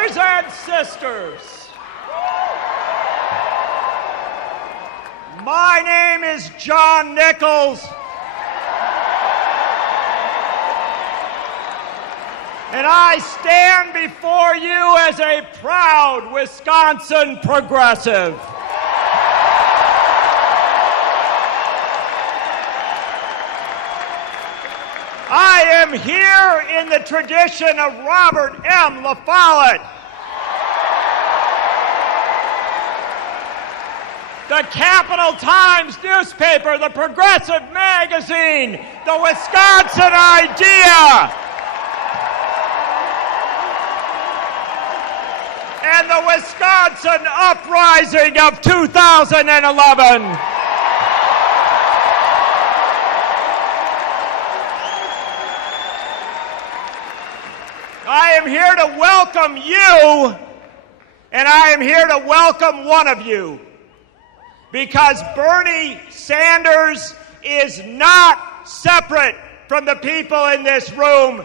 Brothers and sisters, my name is John Nichols, and I stand before you as a proud Wisconsin progressive. I am here in the tradition of Robert M. La Follette, the Capital Times newspaper, the Progressive magazine, the Wisconsin Idea, and the Wisconsin Uprising of 2011. I am here to welcome you, and I am here to welcome one of you, because Bernie Sanders is not separate from the people in this room.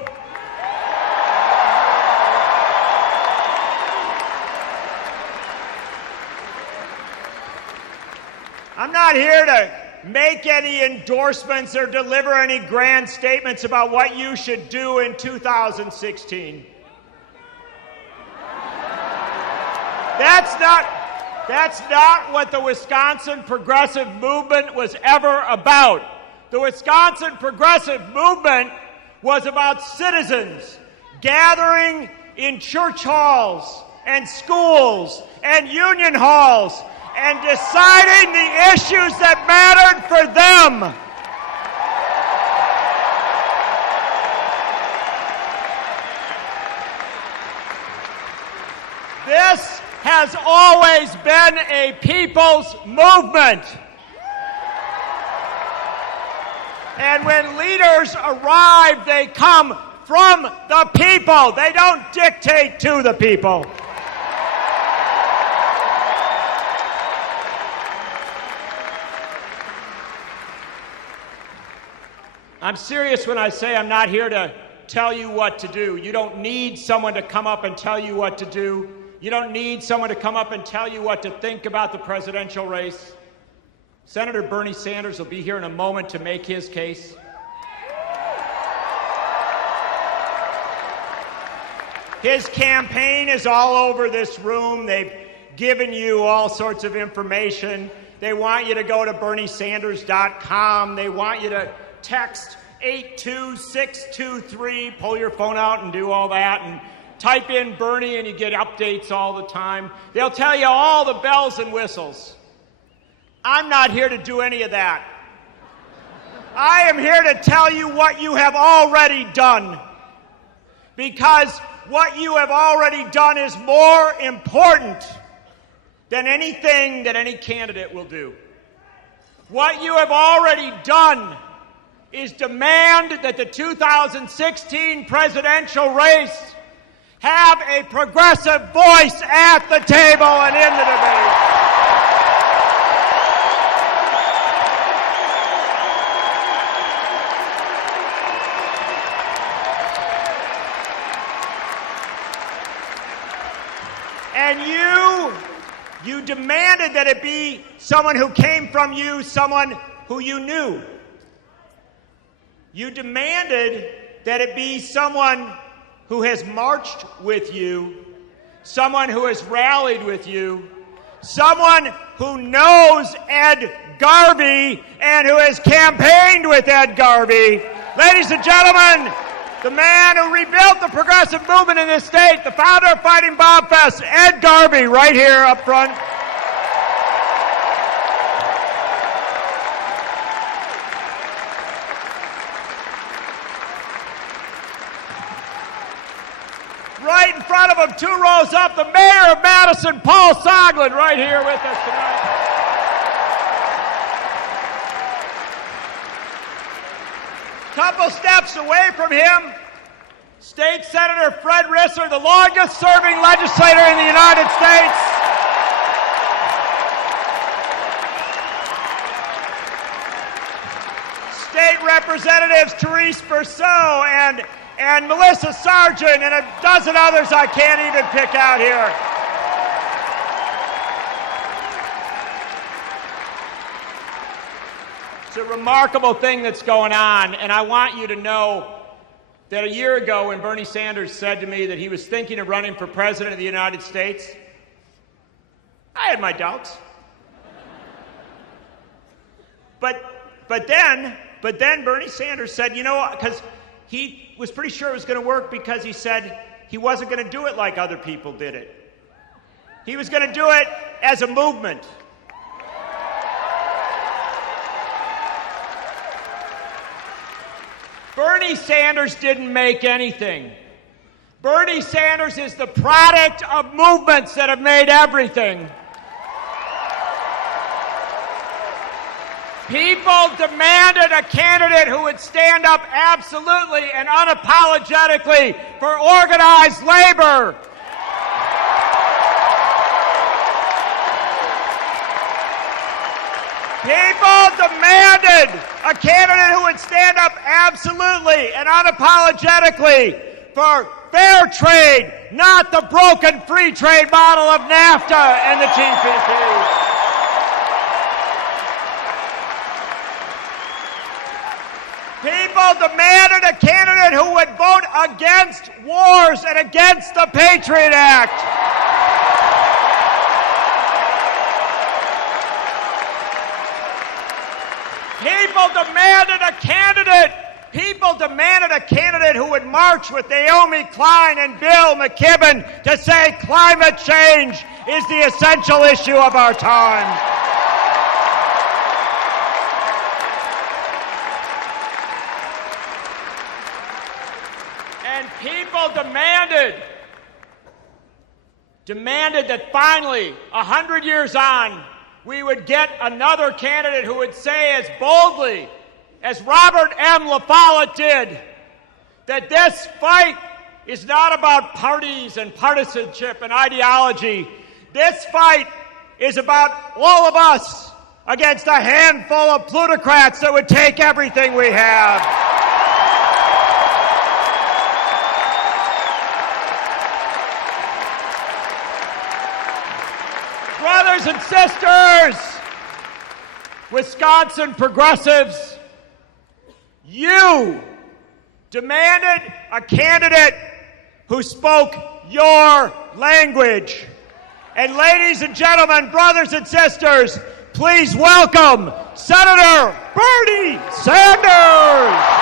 I'm not here to make any endorsements or deliver any grand statements about what you should do in 2016. That's not what the Wisconsin Progressive Movement was ever about. The Wisconsin Progressive Movement was about citizens gathering in church halls and schools and union halls and deciding the issues that mattered for them. This has always been a people's movement. And when leaders arrive, they come from the people. They don't dictate to the people. I'm serious when I say I'm not here to tell you what to do. You don't need someone to come up and tell you what to do. You don't need someone to come up and tell you what to think about the presidential race. Senator Bernie Sanders will be here in a moment to make his case. His campaign is all over this room. They've given you all sorts of information. They want you to go to berniesanders.com. They want you to text 82623, pull your phone out and do all that, and type in Bernie and you get updates all the time. They'll tell you all the bells and whistles. I'm not here to do any of that. I am here to tell you what you have already done, because what you have already done is more important than anything that any candidate will do. What you have already done is demand that the 2016 presidential race have a progressive voice at the table and in the debate. And you demanded that it be someone who came from you, someone who you knew. You demanded that it be someone who has marched with you, someone who has rallied with you, someone who knows Ed Garvey and who has campaigned with Ed Garvey. Ladies and gentlemen, the man who rebuilt the progressive movement in this state, the founder of Fighting Bob Fest, Ed Garvey, right here up front. Right in front of him, 2 rows up, the mayor of Madison, Paul Soglin, right here with us tonight. Couple steps away from him, State Senator Fred Risser, the longest-serving legislator in the United States. State Representatives Therese Berceau and and Melissa Sargent, and a dozen others I can't even pick out here. It's a remarkable thing that's going on, and I want you to know that a year ago when Bernie Sanders said to me that he was thinking of running for president of the United States, I had my doubts. But then Bernie Sanders said, you know, because he was pretty sure it was going to work because he said he wasn't going to do it like other people did it. He was going to do it as a movement. Bernie Sanders didn't make anything. Bernie Sanders is the product of movements that have made everything. People demanded a candidate who would stand up absolutely and unapologetically for organized labor. People demanded a candidate who would stand up absolutely and unapologetically for fair trade, not the broken free trade model of NAFTA and the TPP. People demanded a candidate who would vote against wars and against the Patriot Act. People demanded a candidate who would march with Naomi Klein and Bill McKibben to say climate change is the essential issue of our time. And people demanded that finally, 100 years on, we would get another candidate who would say as boldly as Robert M. La Follette did, that this fight is not about parties and partisanship and ideology. This fight is about all of us against a handful of plutocrats that would take everything we have. Brothers and sisters, Wisconsin progressives, you demanded a candidate who spoke your language. And ladies and gentlemen, brothers and sisters, please welcome Senator Bernie Sanders.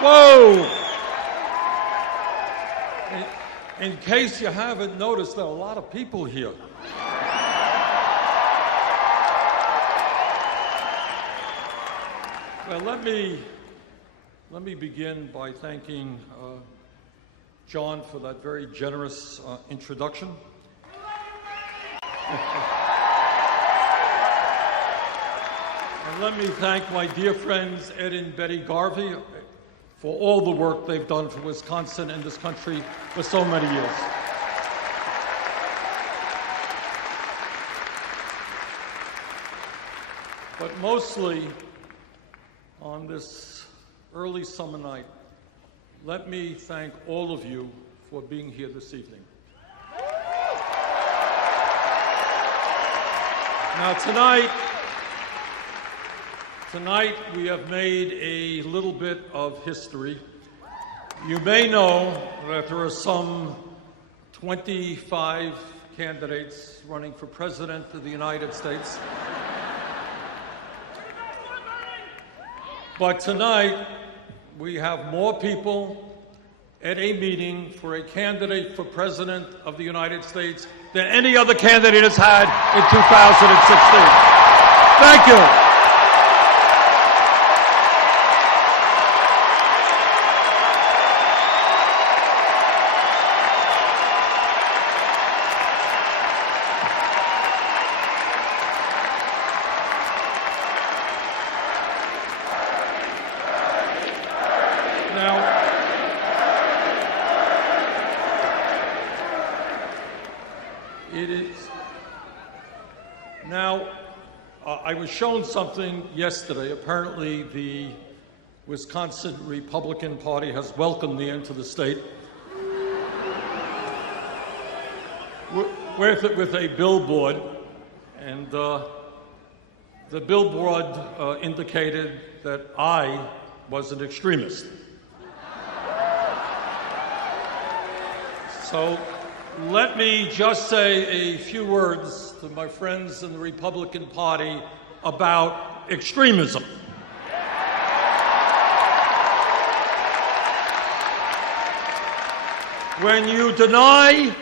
Whoa! In case you haven't noticed, there are a lot of people here. Well, let me begin by thanking John for that very generous introduction. And let me thank my dear friends Ed and Betty Garvey for all the work they've done for Wisconsin and this country for so many years. But mostly, on this early summer night, let me thank all of you for being here this evening. Now tonight we have made a little bit of history. You may know that there are some 25 candidates running for President of the United States. But tonight we have more people at a meeting for a candidate for President of the United States than any other candidate has had in 2016. Thank you. I was shown something yesterday. Apparently, the Wisconsin Republican Party has welcomed me into the state with a billboard, and the billboard indicated that I was an extremist. So let me just say a few words to my friends in the Republican Party about extremism. When you deny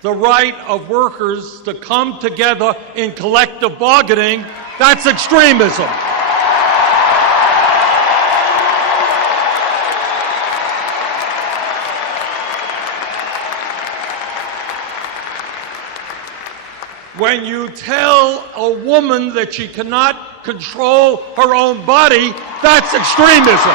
the right of workers to come together in collective bargaining, that's extremism. When you tell a woman that she cannot control her own body, that's extremism.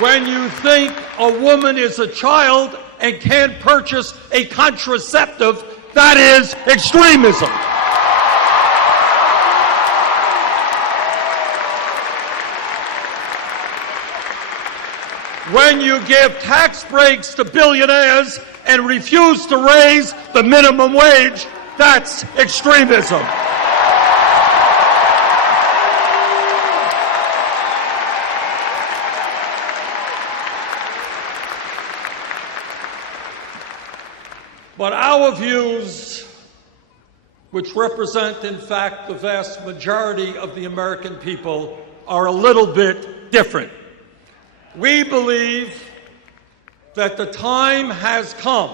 When you think a woman is a child and can't purchase a contraceptive, that is extremism. When you give tax breaks to billionaires and refuse to raise the minimum wage, that's extremism. But our views, which represent, in fact, the vast majority of the American people, are a little bit different. We believe that the time has come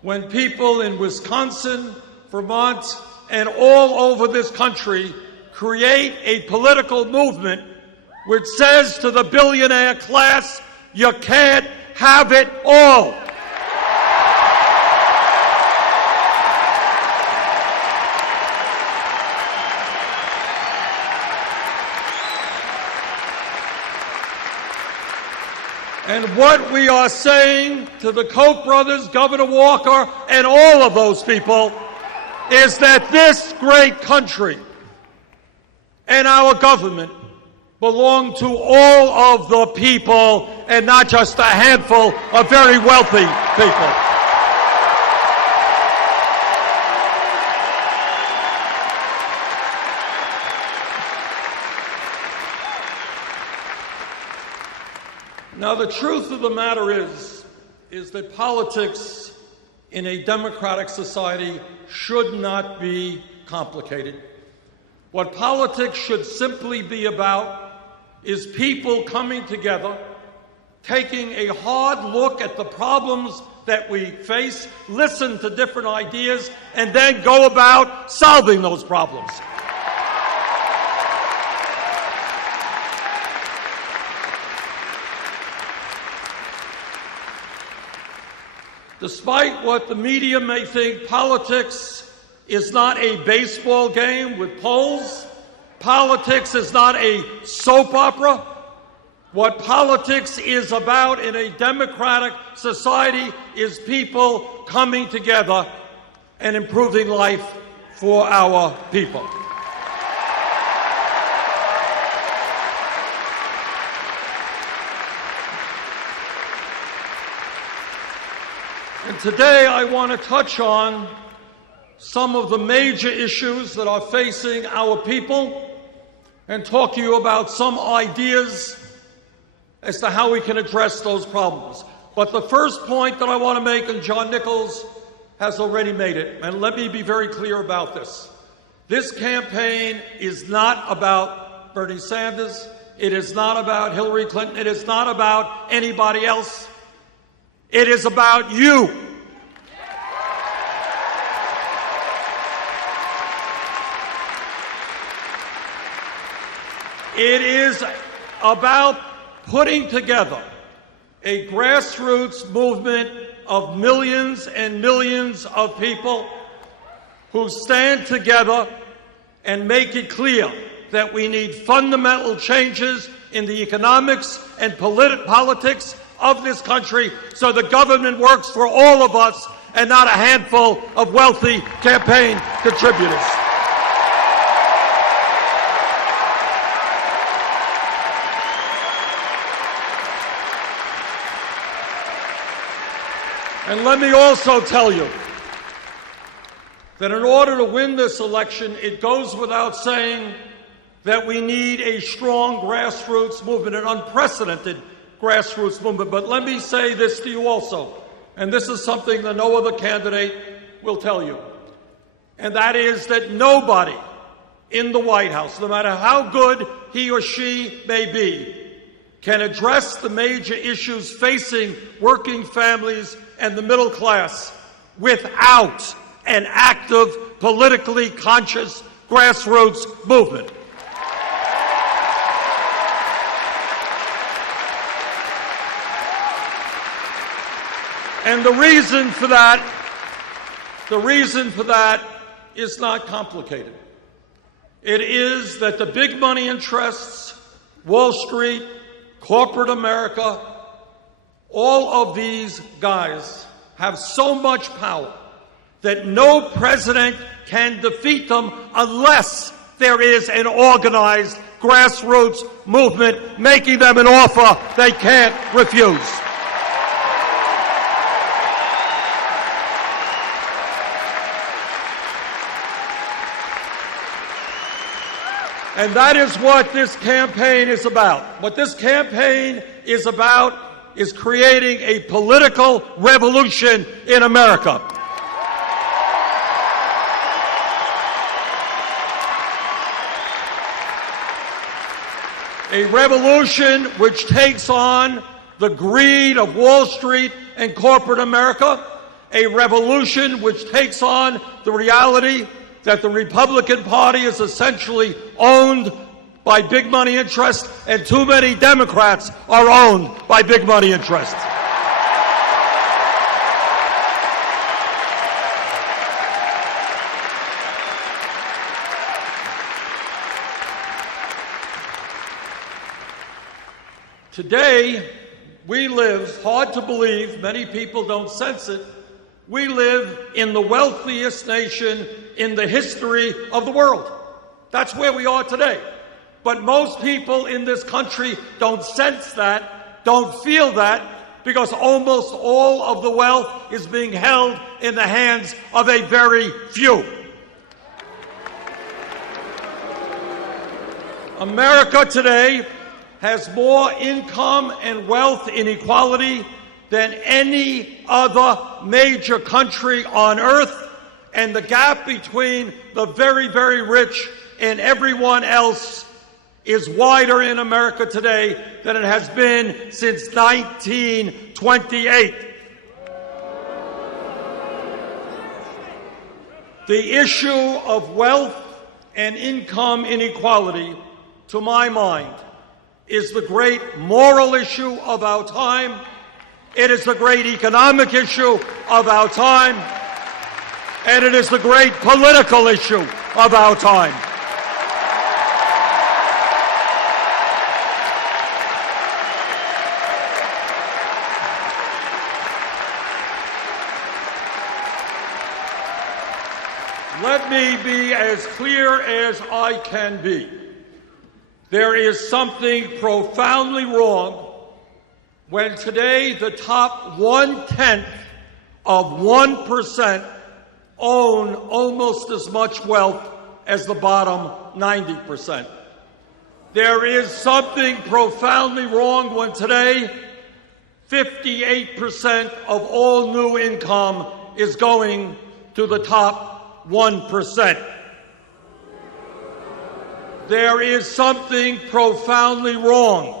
when people in Wisconsin, Vermont, and all over this country create a political movement which says to the billionaire class, you can't have it all. And what we are saying to the Koch brothers, Governor Walker, and all of those people is that this great country and our government belong to all of the people and not just a handful of very wealthy people. Now, the truth of the matter is that politics in a democratic society should not be complicated. What politics should simply be about is people coming together, taking a hard look at the problems that we face, listen to different ideas, and then go about solving those problems. Despite what the media may think, politics is not a baseball game with polls. Politics is not a soap opera. What politics is about in a democratic society is people coming together and improving life for our people. And today I want to touch on some of the major issues that are facing our people and talk to you about some ideas as to how we can address those problems. But the first point that I want to make, and John Nichols has already made it, and let me be very clear about this. This campaign is not about Bernie Sanders. It is not about Hillary Clinton. It is not about anybody else. It is about you. It is about putting together a grassroots movement of millions and millions of people who stand together and make it clear that we need fundamental changes in the economics and politics of this country so the government works for all of us and not a handful of wealthy campaign contributors. And let me also tell you that in order to win this election, it goes without saying that we need a strong grassroots movement, an unprecedented grassroots movement. But let me say this to you also, and this is something that no other candidate will tell you, and that is that nobody in the White House, no matter how good he or she may be, can address the major issues facing working families and the middle class without an active, politically conscious grassroots movement. And the reason for that is not complicated. It is that the big money interests, Wall Street, corporate America, all of these guys have so much power that no president can defeat them unless there is an organized grassroots movement making them an offer they can't refuse. And that is what this campaign is about. What this campaign is about is creating a political revolution in America. A revolution which takes on the greed of Wall Street and corporate America. A revolution which takes on the reality that the Republican Party is essentially owned by big money interests, and too many Democrats are owned by big money interests. Today, we live, hard to believe, many people don't sense it, we live in the wealthiest nation in the history of the world. That's where we are today. But most people in this country don't sense that, don't feel that, because almost all of the wealth is being held in the hands of a very few. America today has more income and wealth inequality than any other major country on earth, and the gap between the very, very rich and everyone else is wider in America today than it has been since 1928. The issue of wealth and income inequality, to my mind, is the great moral issue of our time. It is the great economic issue of our time. And it is the great political issue of our time. Let me be as clear as I can be. There is something profoundly wrong when today the top 1/10 of 1% own almost as much wealth as the bottom 90%. There is something profoundly wrong when today 58% of all new income is going to the top 1%. There is something profoundly wrong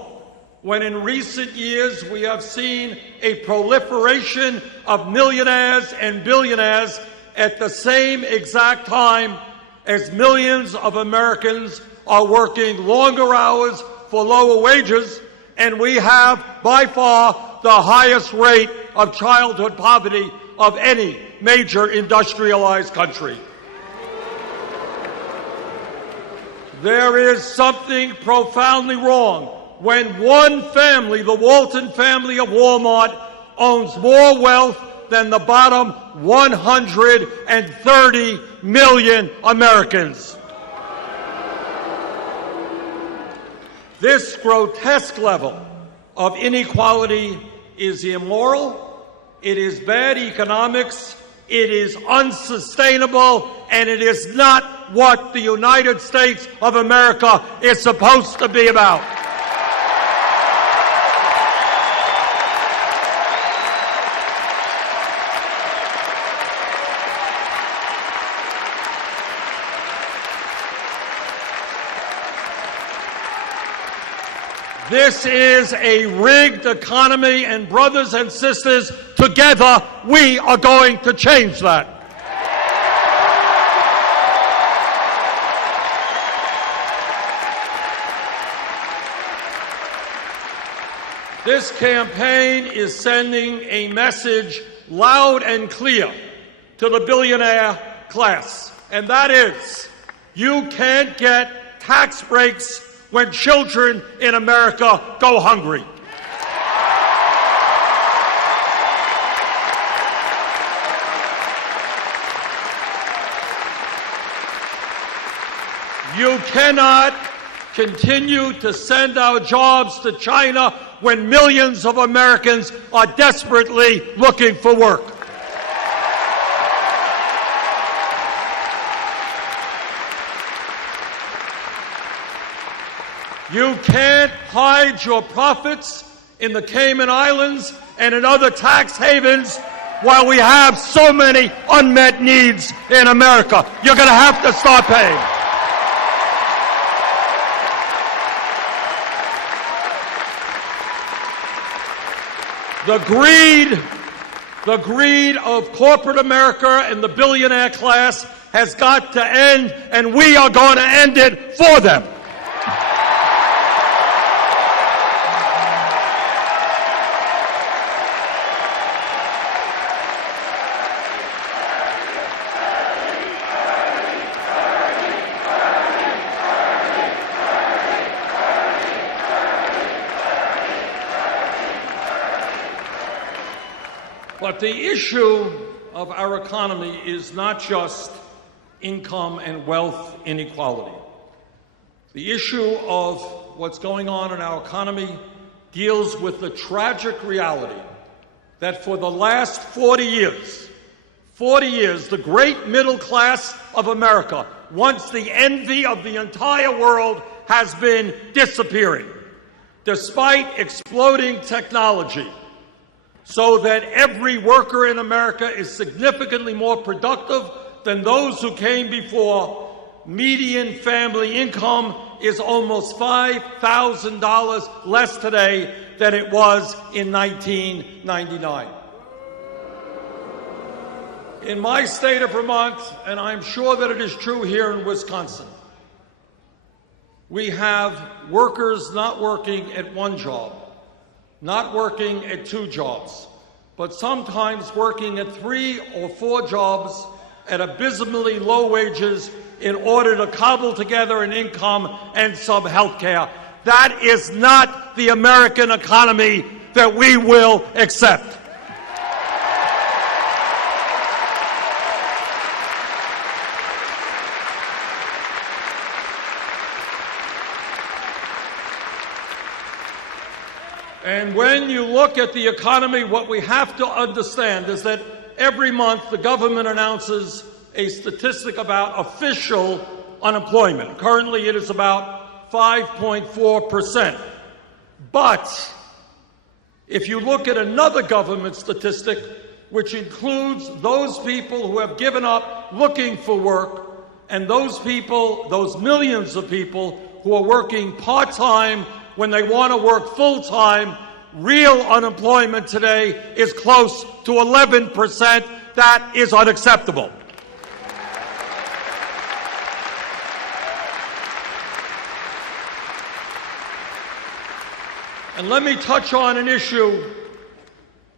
when in recent years we have seen a proliferation of millionaires and billionaires at the same exact time as millions of Americans are working longer hours for lower wages, and we have by far the highest rate of childhood poverty of any major industrialized country. There is something profoundly wrong when one family, the Walton family of Walmart, owns more wealth than the bottom 130 million Americans. This grotesque level of inequality is immoral, it is bad economics, it is unsustainable, and it is not what the United States of America is supposed to be about. This is a rigged economy, and brothers and sisters, together we are going to change that. This campaign is sending a message loud and clear to the billionaire class, and that is, you can't get tax breaks when children in America go hungry. You cannot continue to send our jobs to China when millions of Americans are desperately looking for work. You can't hide your profits in the Cayman Islands and in other tax havens while we have so many unmet needs in America. You're going to have to start paying. The greed of corporate America and the billionaire class has got to end, and we are going to end it for them. But the issue of our economy is not just income and wealth inequality. The issue of what's going on in our economy deals with the tragic reality that for the last 40 years, the great middle class of America, once the envy of the entire world, has been disappearing, despite exploding technology, so that every worker in America is significantly more productive than those who came before. Median family income is almost $5,000 less today than it was in 1999. In my state of Vermont, and I'm sure that it is true here in Wisconsin, we have workers not working at one job, not working at two jobs, but sometimes working at 3 or 4 jobs at abysmally low wages in order to cobble together an income and some health care. That is not the American economy that we will accept. And when you look at the economy, what we have to understand is that every month the government announces a statistic about official unemployment. Currently it is about 5.4%. But if you look at another government statistic, which includes those people who have given up looking for work and those people, those millions of people who are working part-time when they want to work full-time, real unemployment today is close to 11%. That is unacceptable. And let me touch on an issue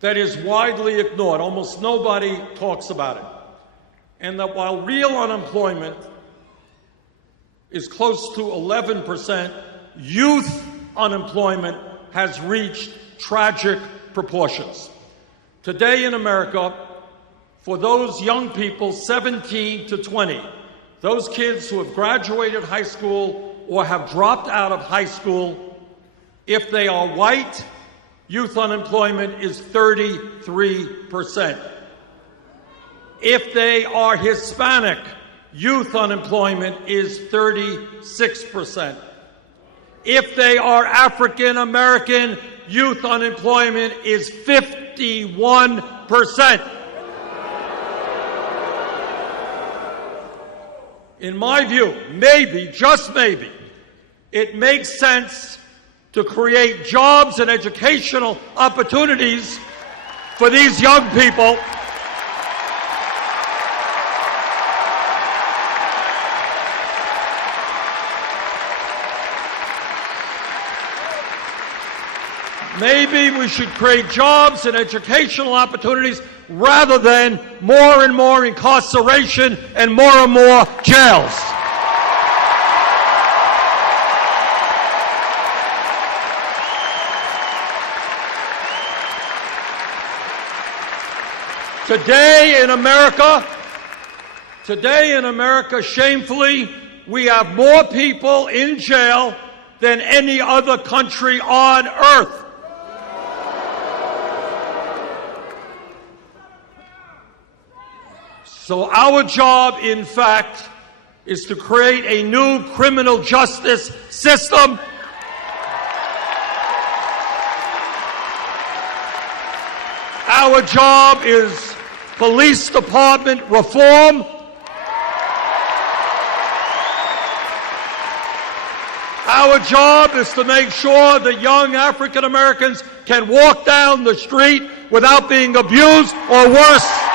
that is widely ignored. Almost nobody talks about it. And that while real unemployment is close to 11%, youth unemployment has reached tragic proportions. Today in America, for those young people 17 to 20, those kids who have graduated high school or have dropped out of high school, if they are white, youth unemployment is 33%. If they are Hispanic, youth unemployment is 36%. If they are African American, youth unemployment is 51%. In my view, maybe, just maybe, it makes sense to create jobs and educational opportunities for these young people. Maybe we should create jobs and educational opportunities rather than more and more incarceration and more jails. Today in America, shamefully, we have more people in jail than any other country on earth. So our job, in fact, is to create a new criminal justice system Our job is police department reform. Our job is to make sure that young African Americans can walk down the street without being abused or worse.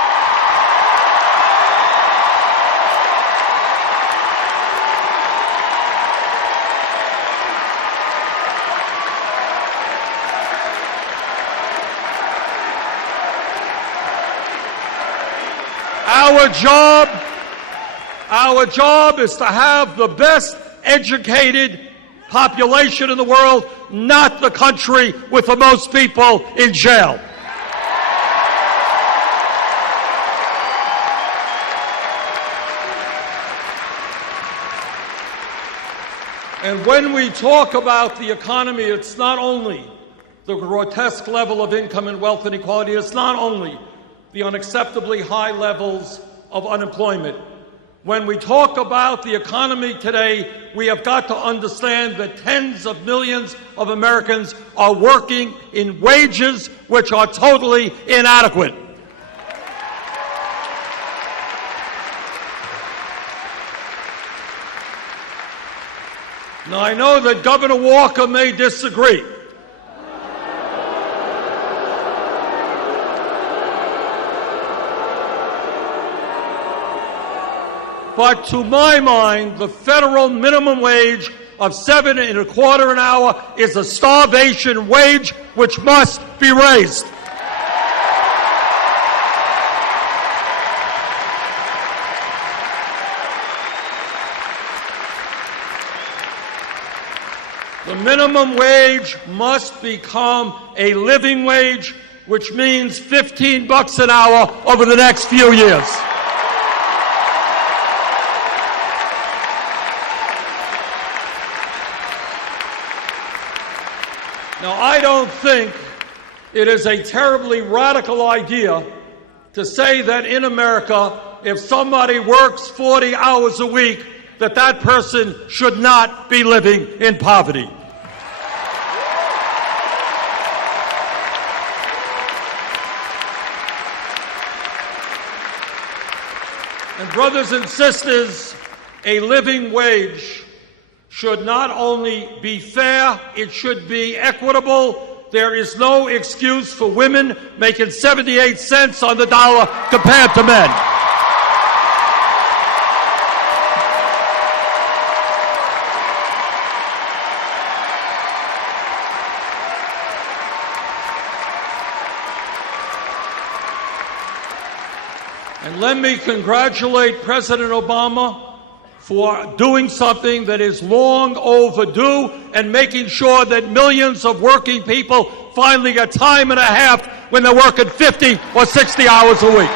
Our job is to have the best educated population in the world, not the country with the most people in jail. And when we talk about the economy, it's not only the grotesque level of income and wealth inequality, it's not only the unacceptably high levels of unemployment. When we talk about the economy today, we have got to understand that tens of millions of Americans are working in wages which are totally inadequate. Now, I know that Governor Walker may disagree. But to my mind, the federal minimum wage of $7.25 an hour is a starvation wage which must be raised. The minimum wage must become a living wage, which means $15 an hour over the next few years. Now, I don't think it is a terribly radical idea to say that in America, if somebody works 40 hours a week, that that person should not be living in poverty. And brothers and sisters, A living wage should not only be fair, it should be equitable. There is no excuse for women making 78 cents on the dollar compared to men. And let me congratulate President Obama for doing something that is long overdue and making sure that millions of working people finally get time and a half when they're working 50 or 60 hours a week.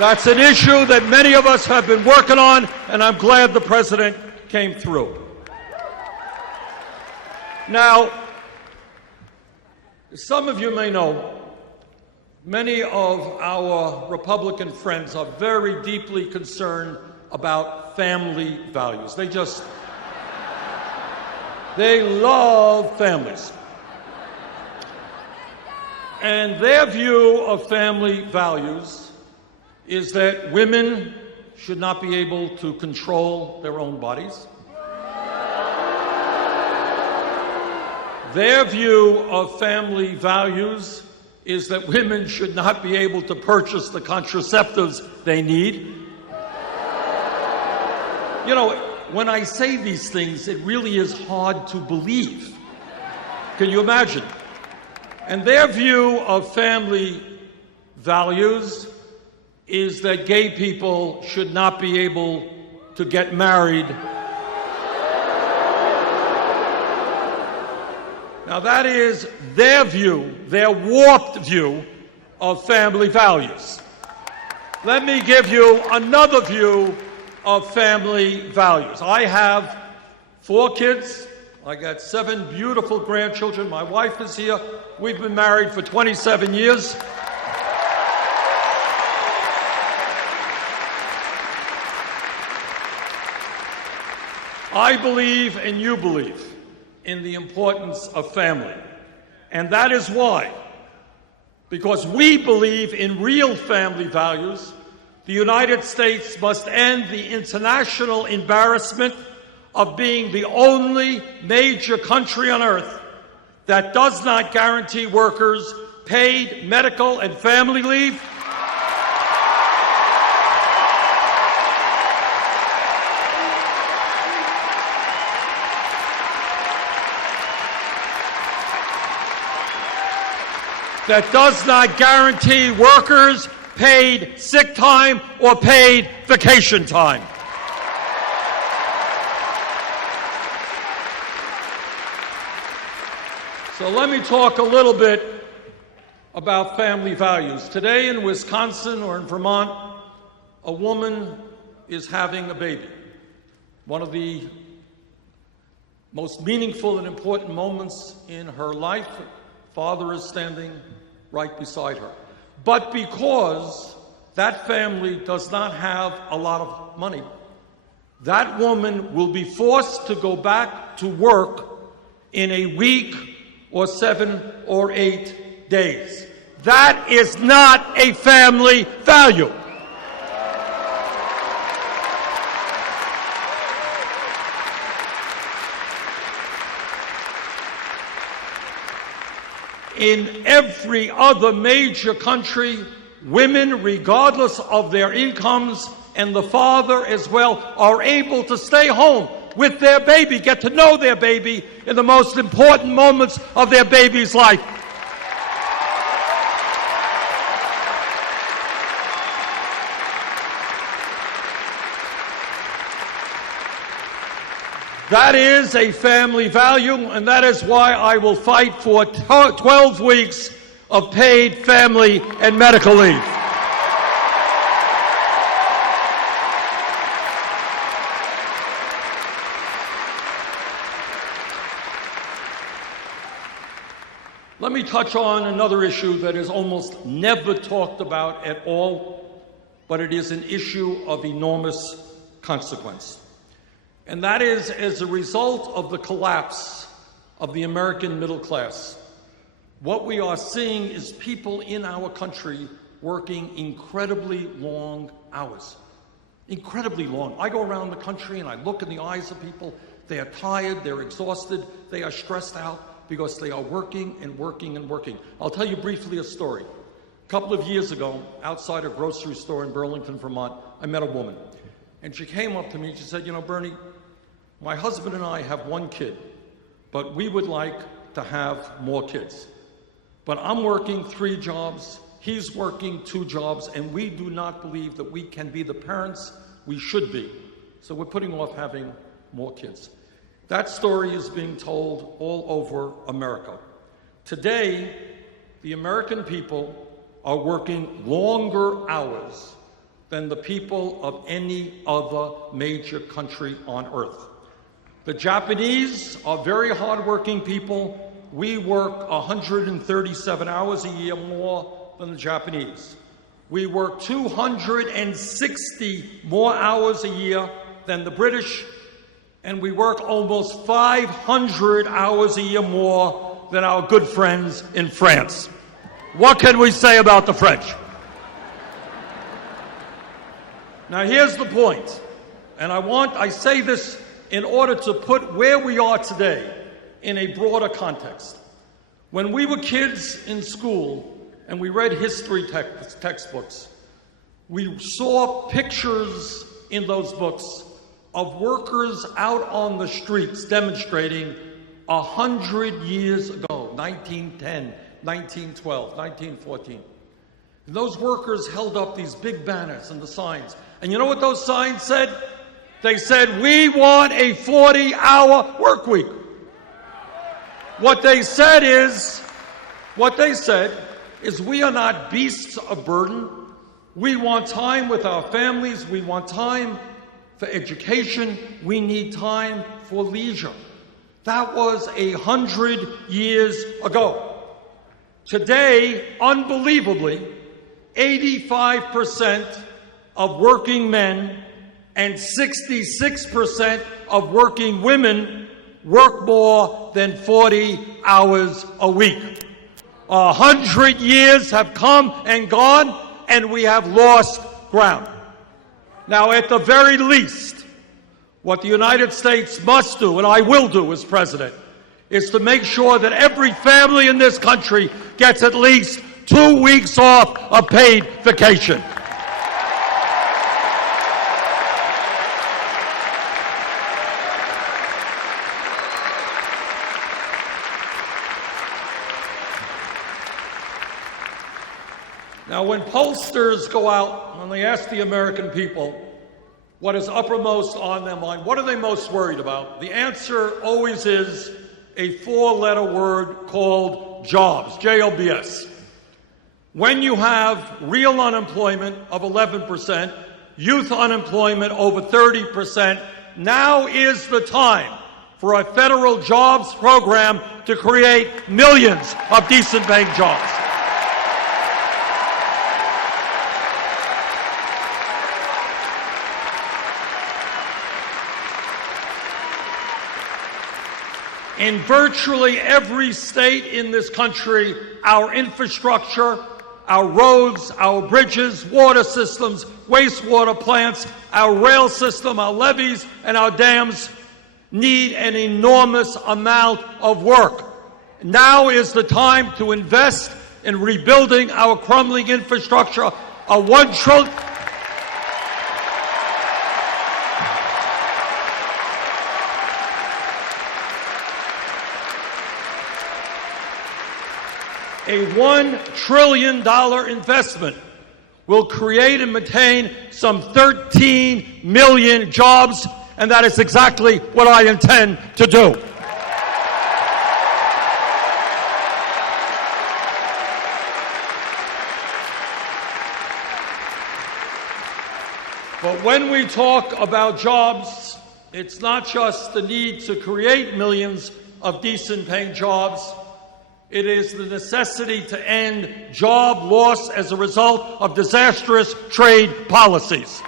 That's an issue that many of us have been working on, and I'm glad the president came through. Now, some of you may know, many of our Republican friends are very deeply concerned about family values. They love families. And their view of family values is that women should not be able to control their own bodies. Their view of family values is that women should not be able to purchase the contraceptives they need. You know, when I say these things, it really is hard to believe. Can you imagine? And their view of family values is that gay people should not be able to get married. Now, that is their view, their warped view of family values. Let me give you another view of family values. I have 4 kids. I got 7 beautiful grandchildren. My wife is here. We've been married for 27 years. I believe, and you believe, in the importance of family. And that is why, because we believe in real family values, the United States must end the international embarrassment of being the only major country on earth that does not guarantee workers paid medical and family leave, that does not guarantee workers paid sick time or paid vacation time. So let me talk a little bit about family values. Today in Wisconsin or in Vermont, a woman is having a baby. One of the most meaningful and important moments in her life. Father is standing right beside her. But because that family does not have a lot of money, that woman will be forced to go back to work in a week or 7 or 8 days. That is not a family value. In every other major country, women, regardless of their incomes, and the father as well, are able to stay home with their baby, get to know their baby in the most important moments of their baby's life. That is a family value, and that is why I will fight for 12 weeks of paid family and medical leave. Let me touch on another issue that is almost never talked about at all, but it is an issue of enormous consequence. And that is, as a result of the collapse of the American middle class, what we are seeing is people in our country working incredibly long hours. Incredibly long. I go around the country and I look in the eyes of people. They are tired, they're exhausted, they are stressed out because they are working and working and working. I'll tell you briefly a story. A couple of years ago, outside a grocery store in Burlington, Vermont, I met a woman. And she came up to me and she said, you know, Bernie, my husband and I have one kid, but we would like to have more kids. But I'm working 3 jobs, he's working 2 jobs, and we do not believe that we can be the parents we should be. So we're putting off having more kids. That story is being told all over America. Today, the American people are working longer hours than the people of any other major country on earth. The Japanese are very hardworking people. We work 137 hours a year more than the Japanese. We work 260 more hours a year than the British, and we work almost 500 hours a year more than our good friends in France. What can we say about the French? Now here's the point, and I say this in order to put where we are today in a broader context. When we were kids in school and we read history textbooks, we saw pictures in those books of workers out on the streets demonstrating 100 years ago, 1910, 1912, 1914. And those workers held up these big banners and the signs. And you know what those signs said? They said, we want a 40-hour work week. What they said is we are not beasts of burden. We want time with our families. We want time for education. We need time for leisure. That was 100 years ago. Today, unbelievably, 85% of working men and 66% of working women work more than 40 hours a week. 100 years have come and gone, and we have lost ground. Now, at the very least, what the United States must do, and I will do as president, is to make sure that every family in this country gets at least 2 weeks off of paid vacation. Now, when pollsters go out and they ask the American people what is uppermost on their mind, what are they most worried about? The answer always is a 4-letter word called jobs, J-O-B-S. When you have real unemployment of 11%, youth unemployment over 30%, now is the time for a federal jobs program to create millions of decent paying jobs. In virtually every state in this country, our infrastructure, our roads, our bridges, water systems, wastewater plants, our rail system, our levees, and our dams need an enormous amount of work. Now is the time to invest in rebuilding our crumbling infrastructure. A $1 trillion... A $1 trillion investment will create and maintain some 13 million jobs, and that is exactly what I intend to do. But when we talk about jobs, it's not just the need to create millions of decent paying jobs. It is the necessity to end job loss as a result of disastrous trade policies.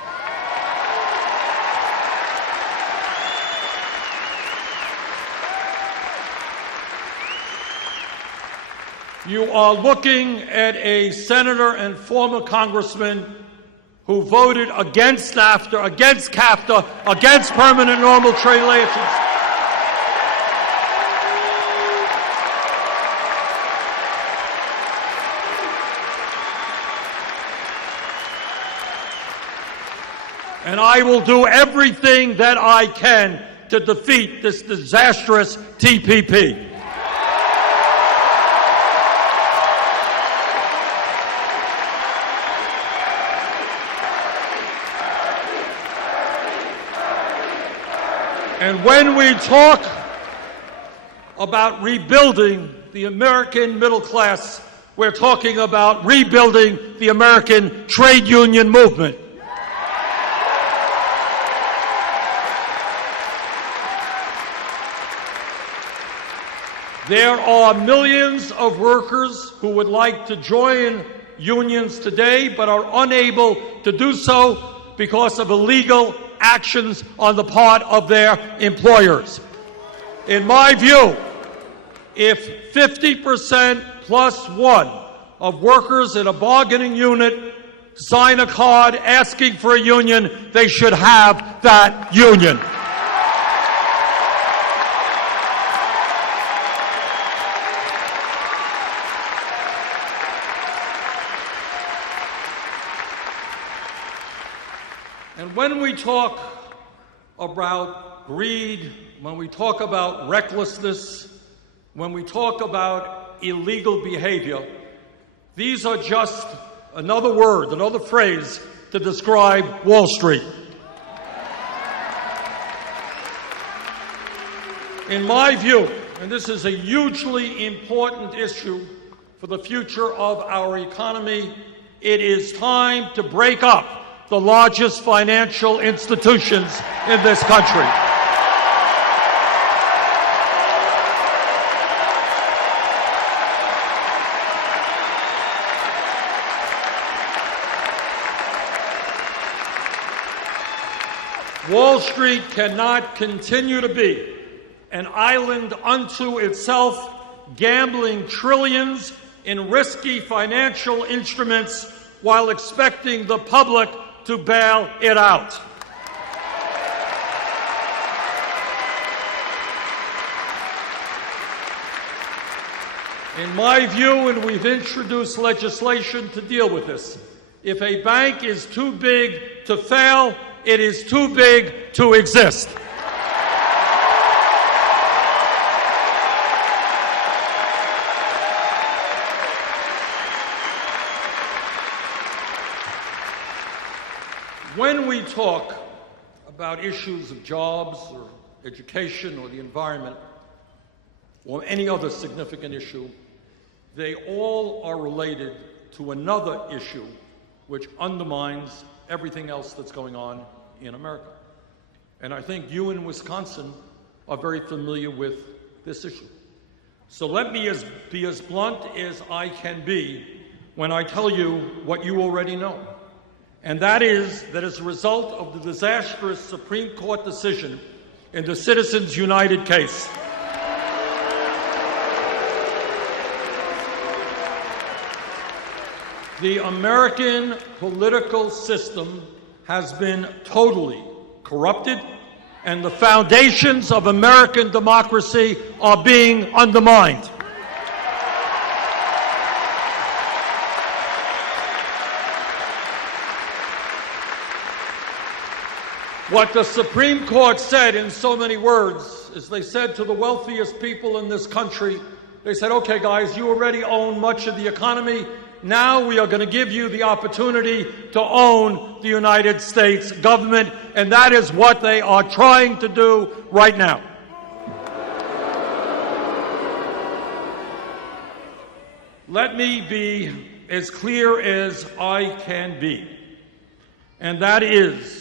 You are looking at a senator and former congressman who voted against NAFTA, against CAFTA, against permanent normal trade relations. And I will do everything that I can to defeat this disastrous TPP. And when we talk about rebuilding the American middle class, we're talking about rebuilding the American trade union movement. There are millions of workers who would like to join unions today but are unable to do so because of illegal actions on the part of their employers. In my view, if 50% plus one of workers in a bargaining unit sign a card asking for a union, they should have that union. And when we talk about greed, when we talk about recklessness, when we talk about illegal behavior, these are just another word, another phrase to describe Wall Street. In my view, and this is a hugely important issue for the future of our economy, it is time to break up the largest financial institutions in this country. Wall Street cannot continue to be an island unto itself, gambling trillions in risky financial instruments while expecting the public to bail it out. In my view, and we've introduced legislation to deal with this, if a bank is too big to fail, it is too big to exist. When we talk about issues of jobs or education or the environment or any other significant issue, they all are related to another issue which undermines everything else that's going on in America. And I think you in Wisconsin are very familiar with this issue. So let me be as blunt as I can be when I tell you what you already know. And that is that as a result of the disastrous Supreme Court decision in the Citizens United case, the American political system has been totally corrupted, and the foundations of American democracy are being undermined. What the Supreme Court said in so many words is they said to the wealthiest people in this country, they said, okay, guys, you already own much of the economy. Now we are going to give you the opportunity to own the United States government, and that is what they are trying to do right now. Let me be as clear as I can be, and that is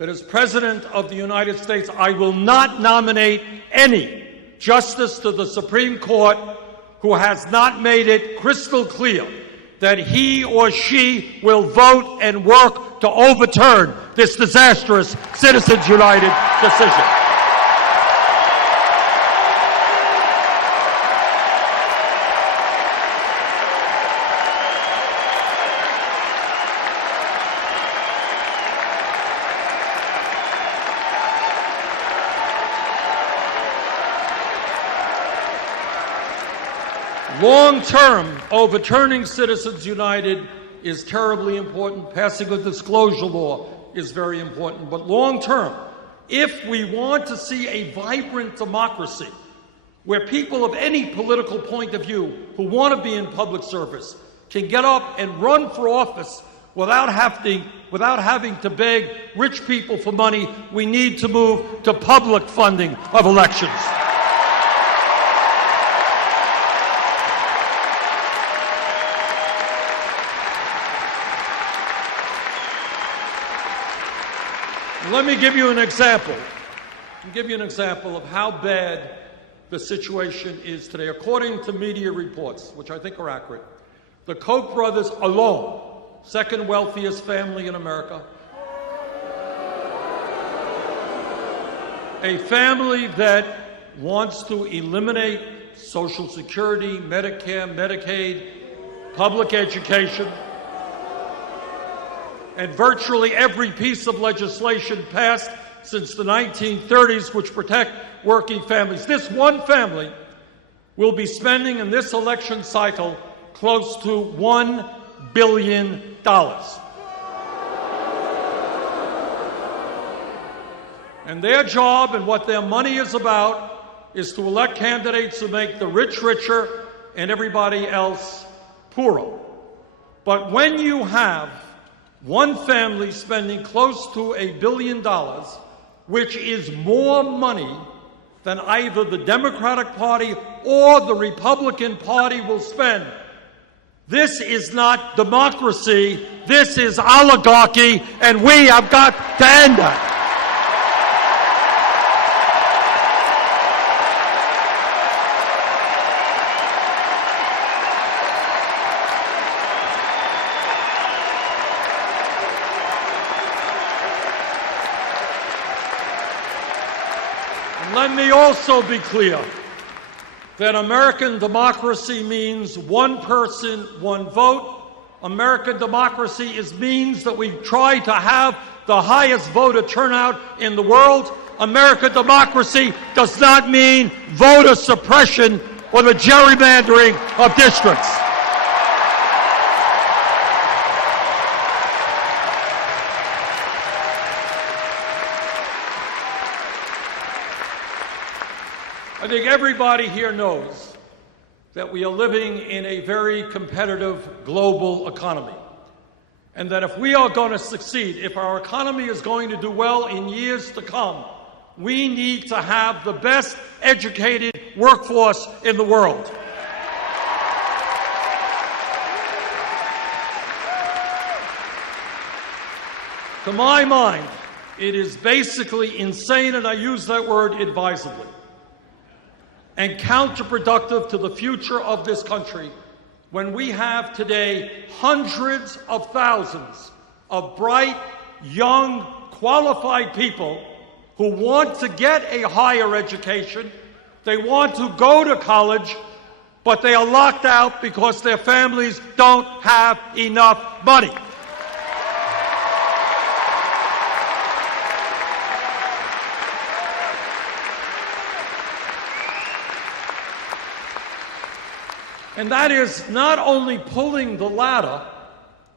that as President of the United States, I will not nominate any justice to the Supreme Court who has not made it crystal clear that he or she will vote and work to overturn this disastrous Citizens United decision. Long-term, overturning Citizens United is terribly important. Passing a disclosure law is very important. But long-term, if we want to see a vibrant democracy where people of any political point of view who want to be in public service can get up and run for office without having to beg rich people for money, we need to move to public funding of elections. Let me give you an example. I'll give you an example of how bad the situation is today. According to media reports, which I think are accurate, the Koch brothers alone, second wealthiest family in America, a family that wants to eliminate Social Security, Medicare, Medicaid, public education, and virtually every piece of legislation passed since the 1930s which protect working families. This one family will be spending in this election cycle close to $1 billion. And their job and what their money is about is to elect candidates who make the rich richer and everybody else poorer. But when you have one family spending close to $1 billion, which is more money than either the Democratic Party or the Republican Party will spend, this is not democracy, this is oligarchy, and we have got to end that. Let me also be clear that American democracy means one person, one vote. American democracy means that we try to have the highest voter turnout in the world. American democracy does not mean voter suppression or the gerrymandering of districts. I think everybody here knows that we are living in a very competitive global economy, and that if we are going to succeed, if our economy is going to do well in years to come, we need to have the best educated workforce in the world. To my mind, it is basically insane, and I use that word advisedly, and counterproductive to the future of this country when we have today hundreds of thousands of bright, young, qualified people who want to get a higher education, they want to go to college, but they are locked out because their families don't have enough money. And that is not only pulling the ladder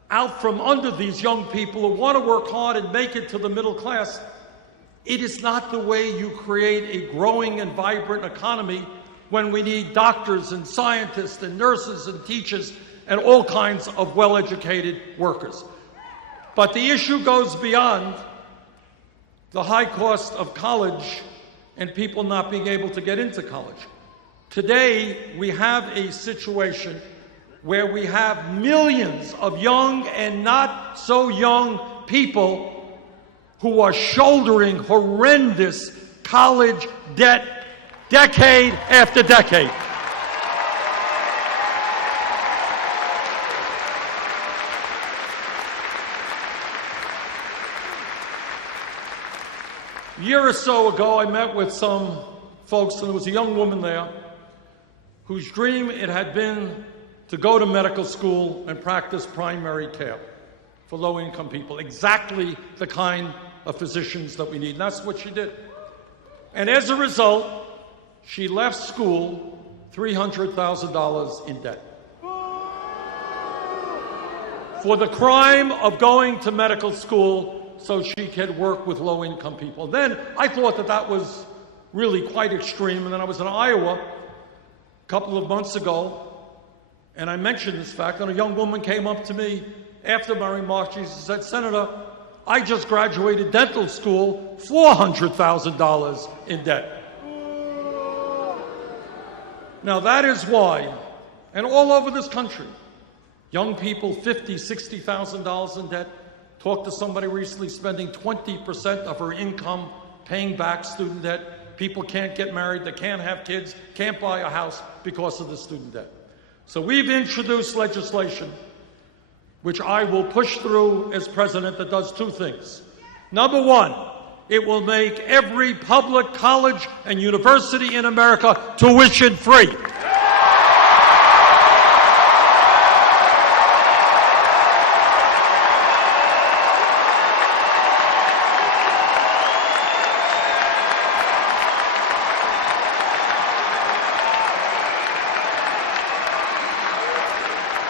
out from under these young people who want to work hard and make it to the middle class. It is not the way you create a growing and vibrant economy when we need doctors and scientists and nurses and teachers and all kinds of well-educated workers. But the issue goes beyond the high cost of college and people not being able to get into college. Today, we have a situation where we have millions of young and not so young people who are shouldering horrendous college debt decade after decade. A year or so ago, I met with some folks, and there was a young woman there whose dream it had been to go to medical school and practice primary care for low-income people, exactly the kind of physicians that we need. And that's what she did. And as a result, she left school $300,000 in debt for the crime of going to medical school so she could work with low-income people. Then I thought that that was really quite extreme, and then I was in Iowa a couple of months ago, and I mentioned this fact, and a young woman came up to me after my remarks. She said, "Senator, I just graduated dental school, $400,000 in debt." Now that is why, and all over this country, young people, $50,000, $60,000 in debt. Talked to somebody recently spending 20% of her income paying back student debt. People can't get married, they can't have kids, can't buy a house because of the student debt. So we've introduced legislation which I will push through as president that does two things. Number one, it will make every public college and university in America tuition free.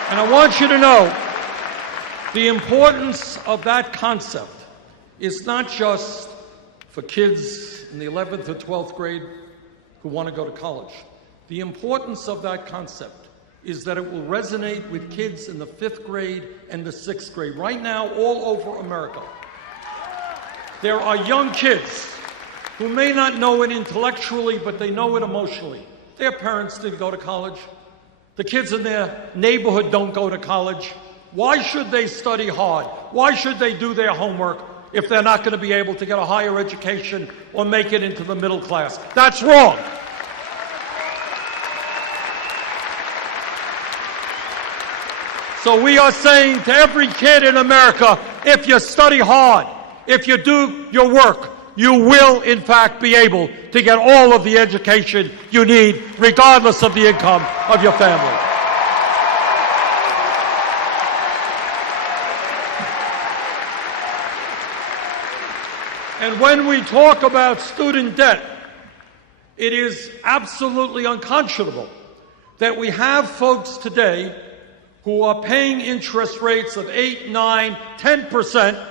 And I want you to know the importance of that concept is not just for kids in the 11th or 12th grade who want to go to college. The importance of that concept is that it will resonate with kids in the 5th grade and the 6th grade. Right now, all over America, there are young kids who may not know it intellectually, but they know it emotionally. Their parents didn't go to college. The kids in their neighborhood don't go to college. Why should they study hard? Why should they do their homework if they're not going to be able to get a higher education or make it into the middle class? That's wrong. So we are saying to every kid in America, if you study hard, if you do your work, you will, in fact, be able to get all of the education you need, regardless of the income of your family. And when we talk about student debt, it is absolutely unconscionable that we have folks today who are paying interest rates of 8, 9, 10%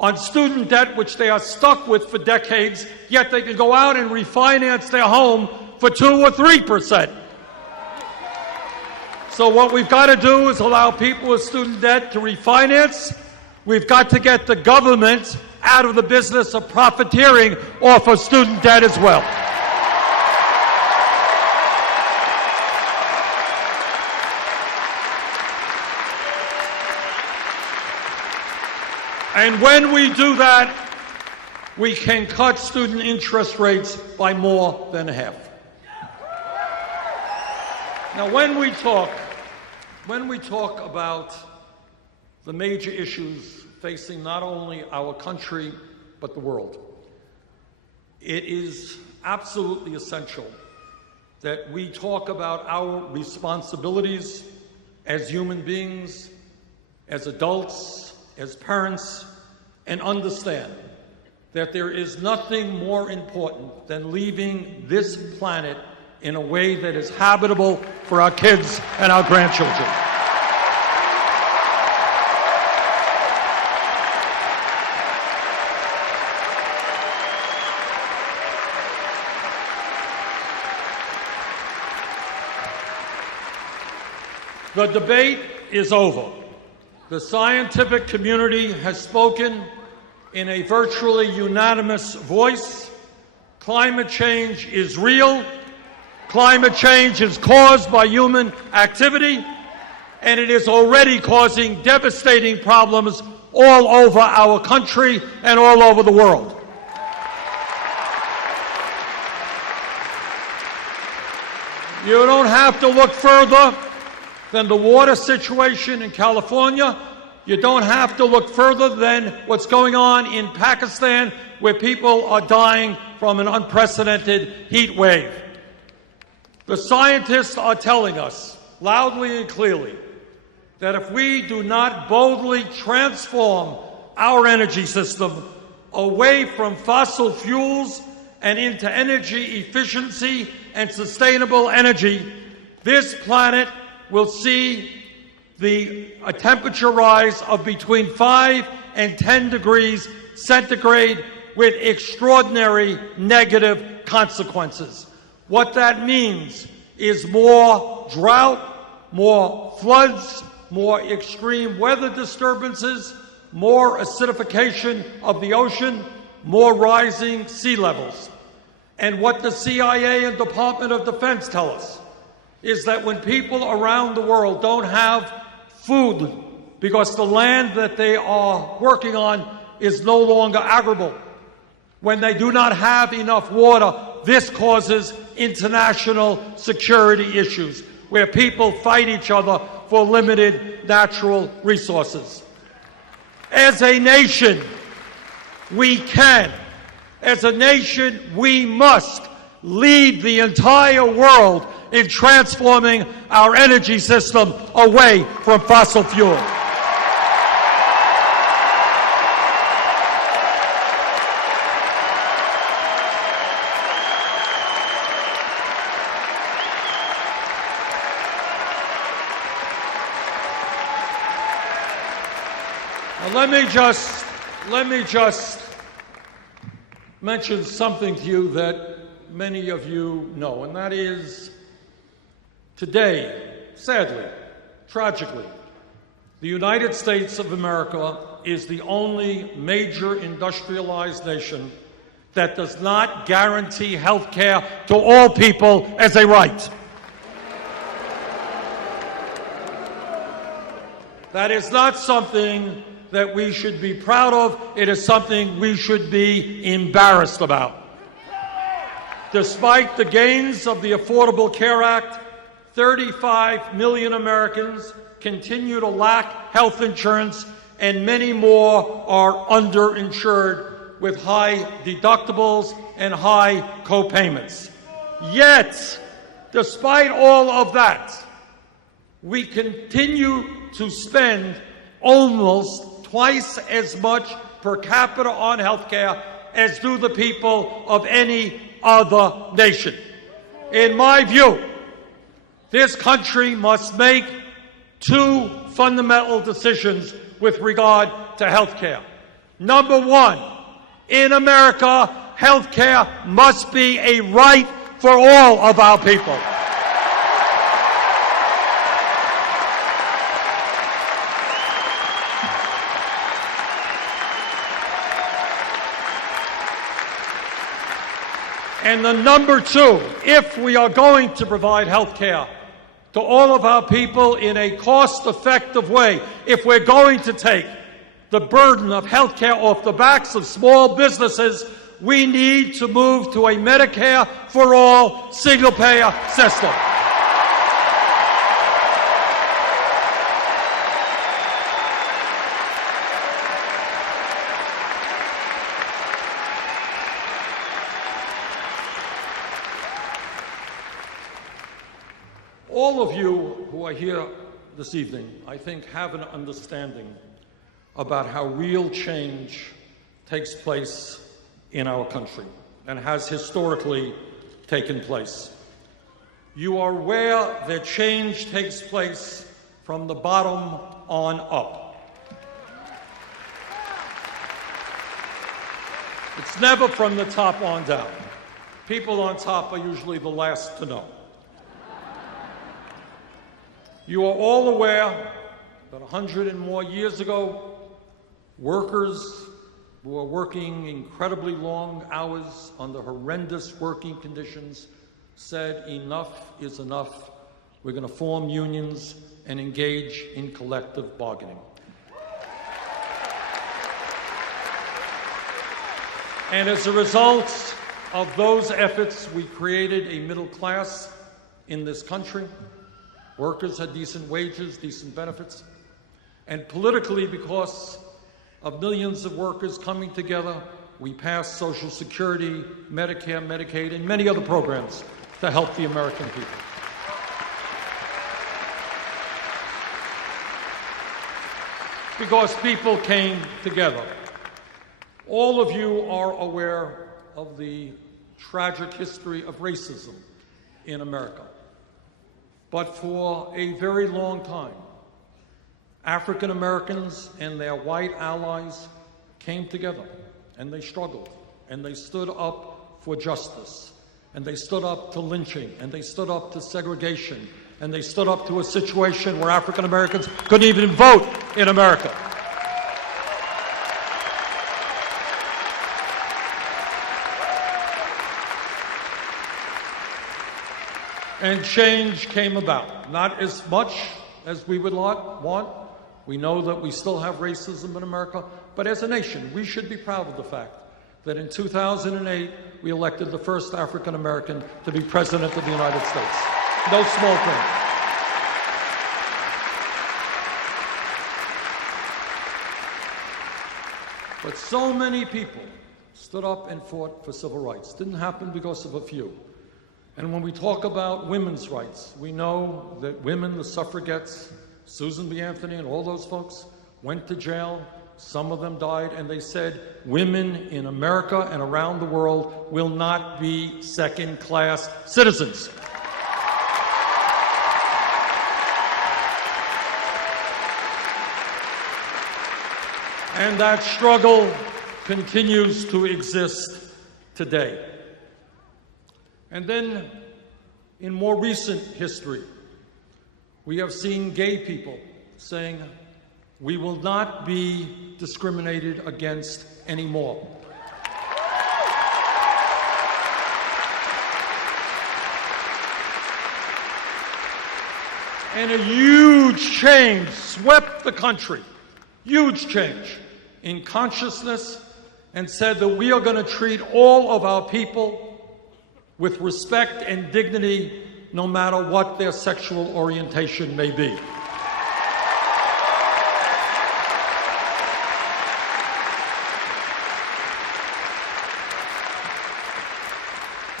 on student debt, which they are stuck with for decades, yet they can go out and refinance their home for 2 or 3%. So what we've got to do is allow people with student debt to refinance. We've got to get the government out of the business of profiteering off of student debt as well. And when we do that, we can cut student interest rates by more than half. Now, when we talk about the major issues facing not only our country, but the world, it is absolutely essential that we talk about our responsibilities as human beings, as adults, as parents, and understand that there is nothing more important than leaving this planet in a way that is habitable for our kids and our grandchildren. The debate is over. The scientific community has spoken in a virtually unanimous voice. Climate change is real. Climate change is caused by human activity, and it is already causing devastating problems all over our country and all over the world. You don't have to look further than the water situation in California. You don't have to look further than what's going on in Pakistan, where people are dying from an unprecedented heat wave. The scientists are telling us loudly and clearly that if we do not boldly transform our energy system away from fossil fuels and into energy efficiency and sustainable energy, this planet will see a temperature rise of between 5 and 10 degrees centigrade with extraordinary negative consequences. What that means is more drought, more floods, more extreme weather disturbances, more acidification of the ocean, more rising sea levels. And what the CIA and Department of Defense tell us is that when people around the world don't have food because the land that they are working on is no longer arable, when they do not have enough water, this causes international security issues where people fight each other for limited natural resources. As a nation, we can. As a nation, we must lead the entire world in transforming our energy system away from fossil fuel. Let me just mention something to you that many of you know, and that is today, sadly, tragically, the United States of America is the only major industrialized nation that does not guarantee health care to all people as a right. That is not something that we should be proud of. It is something we should be embarrassed about. Despite the gains of the Affordable Care Act, 35 million Americans continue to lack health insurance, and many more are underinsured with high deductibles and high co-payments. Yet, despite all of that, we continue to spend almost twice as much per capita on health care as do the people of any other nation. In my view, this country must make two fundamental decisions with regard to health care. Number one, in America, health care must be a right for all of our people. And the number two, if we are going to provide health care to all of our people in a cost-effective way, if we're going to take the burden of health care off the backs of small businesses, we need to move to a Medicare for all single-payer system. All of you who are here this evening, I think, have an understanding about how real change takes place in our country and has historically taken place. You are aware that change takes place from the bottom on up. It's never from the top on down. People on top are usually the last to know. You are all aware that 100 and more years ago, workers who are working incredibly long hours under horrendous working conditions said enough is enough. We're going to form unions and engage in collective bargaining. And as a result of those efforts, we created a middle class in this country. Workers had decent wages, decent benefits. And politically, because of millions of workers coming together, we passed Social Security, Medicare, Medicaid, and many other programs to help the American people. Because people came together. All of you are aware of the tragic history of racism in America. But for a very long time, African Americans and their white allies came together, and they struggled, and they stood up for justice, and they stood up to lynching, and they stood up to segregation, and they stood up to a situation where African Americans couldn't even vote in America. And change came about. Not as much as we would want. We know that we still have racism in America, but as a nation, we should be proud of the fact that in 2008, we elected the first African American to be President of the United States. No small thing. But so many people stood up and fought for civil rights. Didn't happen because of a few. And when we talk about women's rights, we know that women, the suffragettes, Susan B. Anthony and all those folks, went to jail. Some of them died, and they said, women in America and around the world will not be second-class citizens. And that struggle continues to exist today. And then, in more recent history, we have seen gay people saying, we will not be discriminated against anymore. And a huge change swept the country, huge change in consciousness, and said that we are going to treat all of our people with respect and dignity, no matter what their sexual orientation may be.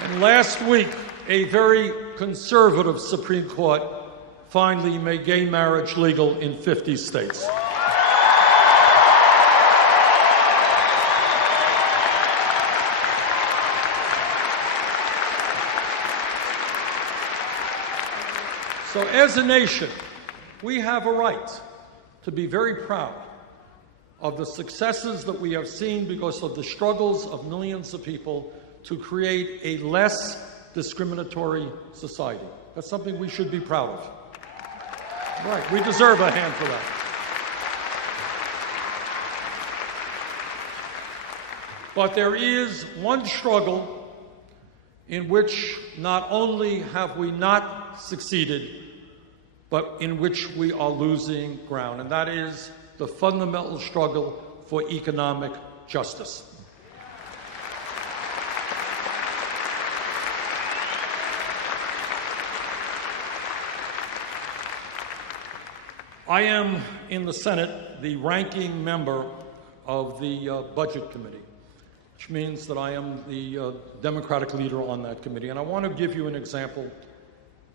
And last week, a very conservative Supreme Court finally made gay marriage legal in 50 states. So as a nation, we have a right to be very proud of the successes that we have seen because of the struggles of millions of people to create a less discriminatory society. That's something we should be proud of. Right, we deserve a hand for that. But there is one struggle in which not only have we not succeeded, but in which we are losing ground, and that is the fundamental struggle for economic justice. I am, in the Senate, the ranking member of the Budget Committee, which means that I am the Democratic leader on that committee. And I want to give you an example.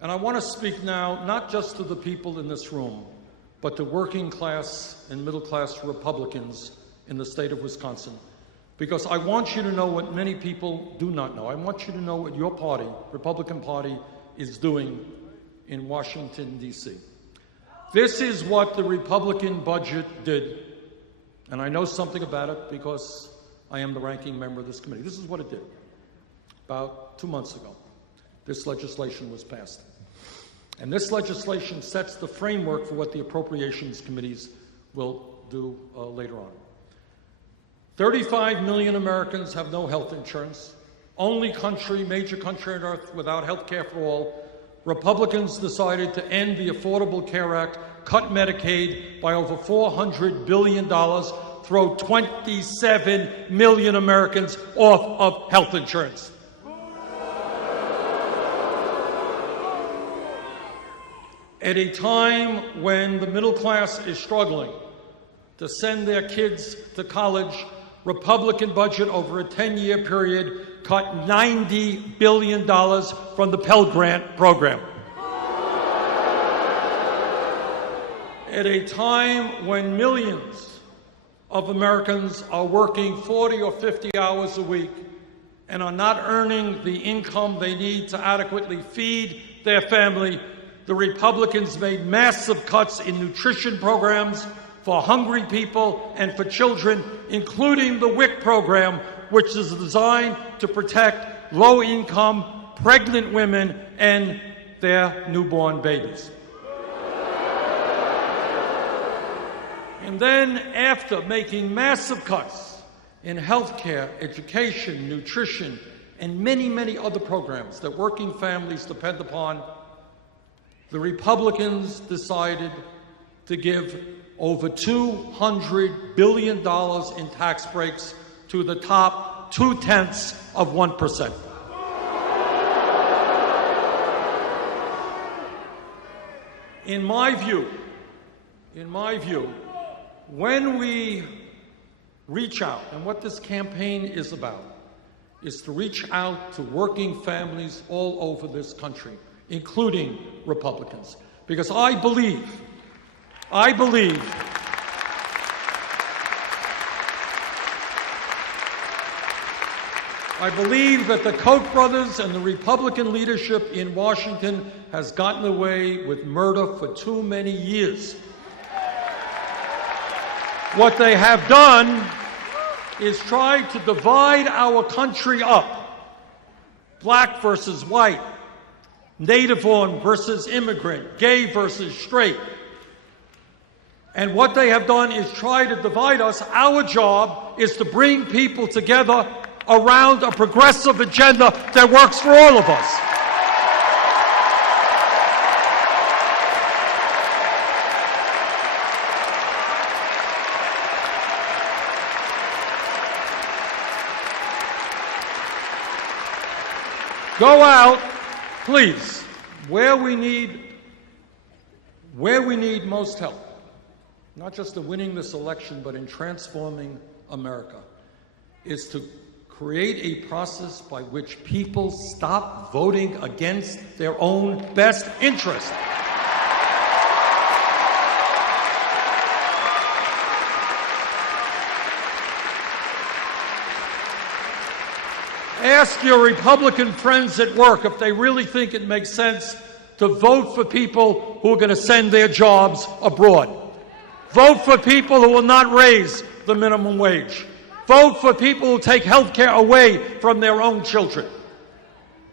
And I want to speak now not just to the people in this room, but to working class and middle class Republicans in the state of Wisconsin. Because I want you to know what many people do not know. I want you to know what your party, Republican Party, is doing in Washington, D.C. This is what the Republican budget did. And I know something about it because I am the ranking member of this committee. This is what it did. About 2 months ago, this legislation was passed. And this legislation sets the framework for what the appropriations committees will do later on. 35 million Americans have no health insurance. Only major country on earth without health care for all. Republicans decided to end the Affordable Care Act, cut Medicaid by over $400 billion, throw 27 million Americans off of health insurance. At a time when the middle class is struggling to send their kids to college, Republican budget over a 10-year period cut $90 billion from the Pell Grant program. At a time when millions of Americans are working 40 or 50 hours a week and are not earning the income they need to adequately feed their family, the Republicans made massive cuts in nutrition programs for hungry people and for children, including the WIC program, which is designed to protect low-income, pregnant women and their newborn babies. And then, after making massive cuts in health care, education, nutrition, and many, many other programs that working families depend upon, the Republicans decided to give over $200 billion in tax breaks to the top 0.2%. In my view, when we reach out, and what this campaign is about, is to reach out to working families all over this country, including Republicans. Because I believe that the Koch brothers and the Republican leadership in Washington has gotten away with murder for too many years. What they have done is try to divide our country up. Black versus white, native-born versus immigrant, gay versus straight. And what they have done is try to divide us. Our job is to bring people together around a progressive agenda that works for all of us. Go out, please, where we need most help, not just in winning this election, but in transforming America, is to create a process by which people stop voting against their own best interest. Ask your Republican friends at work if they really think it makes sense to vote for people who are going to send their jobs abroad. Vote for people who will not raise the minimum wage. Vote for people who take health care away from their own children.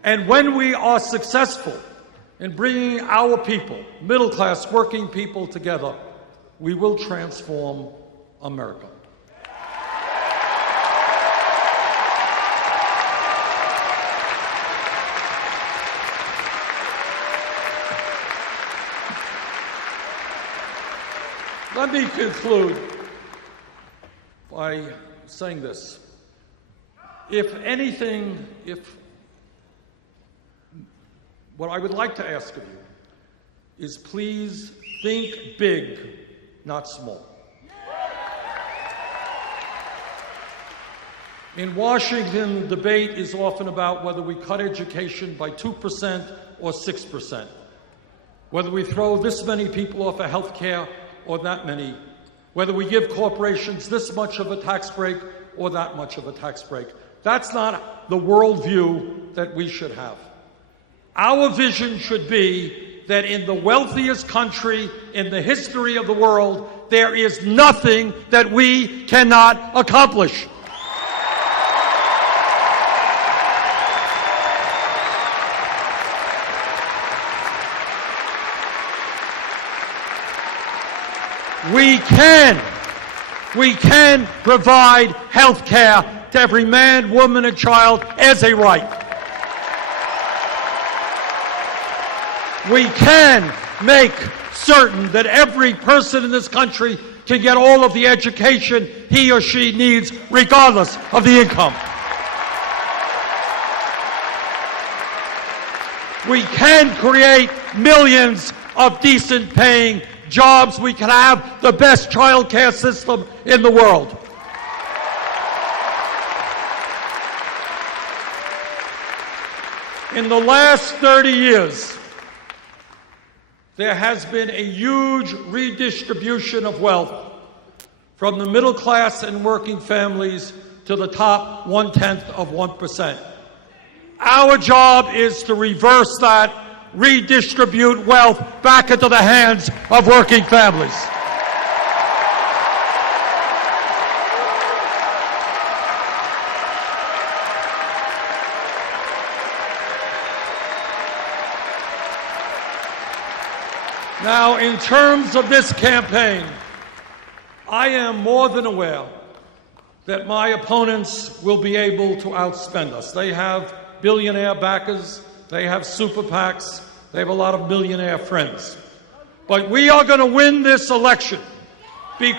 And when we are successful in bringing our people, middle-class working people, together, we will transform America. Let me conclude by saying this. What I would like to ask of you is please think big, not small. In Washington, the debate is often about whether we cut education by 2% or 6%, whether we throw this many people off of health care or that many, whether we give corporations this much of a tax break or that much of a tax break. That's not the worldview that we should have. Our vision should be that in the wealthiest country in the history of the world, there is nothing that we cannot accomplish. We can provide health care to every man, woman, and child as a right. We can make certain that every person in this country can get all of the education he or she needs, regardless of the income. We can create millions of decent paying jobs. We can have the best child care system in the world. In the last 30 years, there has been a huge redistribution of wealth from the middle class and working families to the top 0.1%. Our job is to reverse that, redistribute wealth back into the hands of working families. Now, in terms of this campaign, I am more than aware that my opponents will be able to outspend us. They have billionaire backers, they have super PACs, they have a lot of millionaire friends. But we are going to win this election. We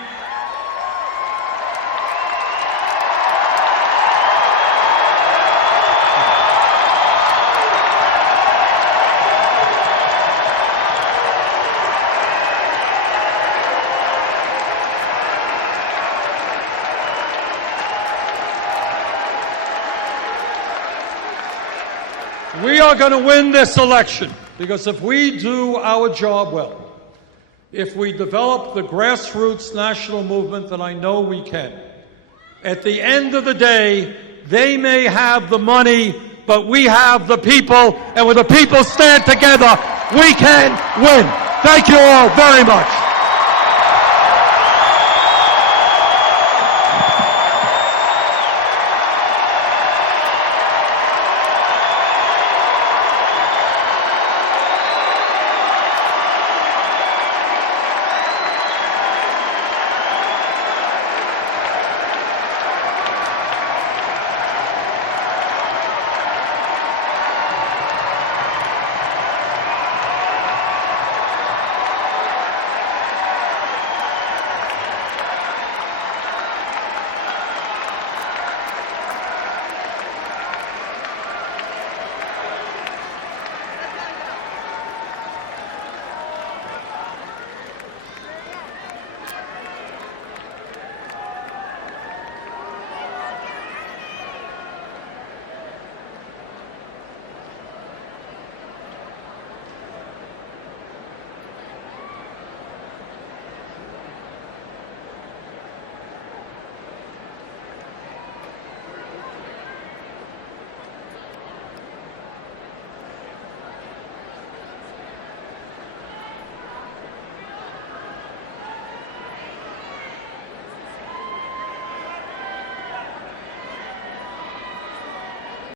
are going to win this election because if we do our job well, if we develop the grassroots national movement that I know we can, at the end of the day, they may have the money, but we have the people, and when the people stand together, we can win. Thank you all very much.